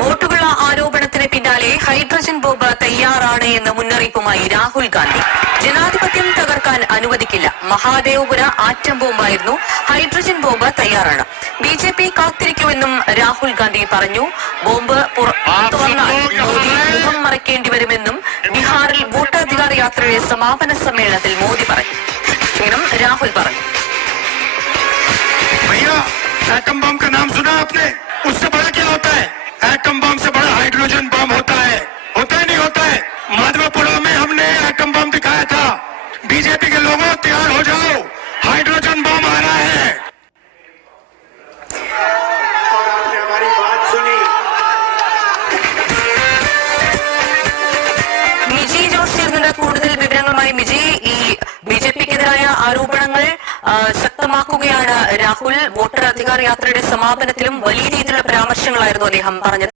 വോട്ടുകളുടെ ആരോപണത്തിന് പിന്നാലെ ഹൈഡ്രജൻ ബോംബ് തയ്യാറാണ് എന്ന മുന്നറിയിപ്പുമായി രാഹുൽ ഗാന്ധി. ജനാധിപത്യം തകർക്കാൻ അനുവദിക്കില്ല. മഹാദേവപുര ആറ്റം ബോംബായിരുന്നു, ഹൈഡ്രജൻ ബോംബ് തയ്യാറാണ്. ബിജെപി കാത്തിരിക്കുമെന്നും രാഹുൽ ഗാന്ധി പറഞ്ഞു. ബോംബ് തുറന്നാൽ മോദി മുഖം മറയ്ക്കേണ്ടി വരുമെന്നും ബീഹാറിൽ വോട്ടധികാര യാത്രയുടെ സമാപന സമ്മേളനത്തിൽ മോദി പറഞ്ഞു. രാഹുൽ പറഞ്ഞു. एटम बम का नाम सुना आपने? उससे बड़ा क्या होता है? एटम बम से बड़ा हाइड्रोजन बम होता है नहीं होता है? माधवपुरा में हमने एटम बम दिखाया था. बीजेपी के लोगों तैयार हो जाओ, हाइड्रोजन बम आ रहा है. और आपने हमारी बात सुनी. മിജി ജോസ് ചേർന്നുണ്ട് കൂടുതൽ വിവരങ്ങളുമായി. മിജി, ഈ ബിജെപിക്കെതിരായ ആരോപണങ്ങൾ ശക്തമാക്കുകയാണ് രാഹുൽ. വോട്ടർ അധികാര യാത്രയുടെ സമാപനത്തിലും വലിയ രീതിയിലുള്ള പരാമർശങ്ങളായിരുന്നു അദ്ദേഹം പറഞ്ഞത്.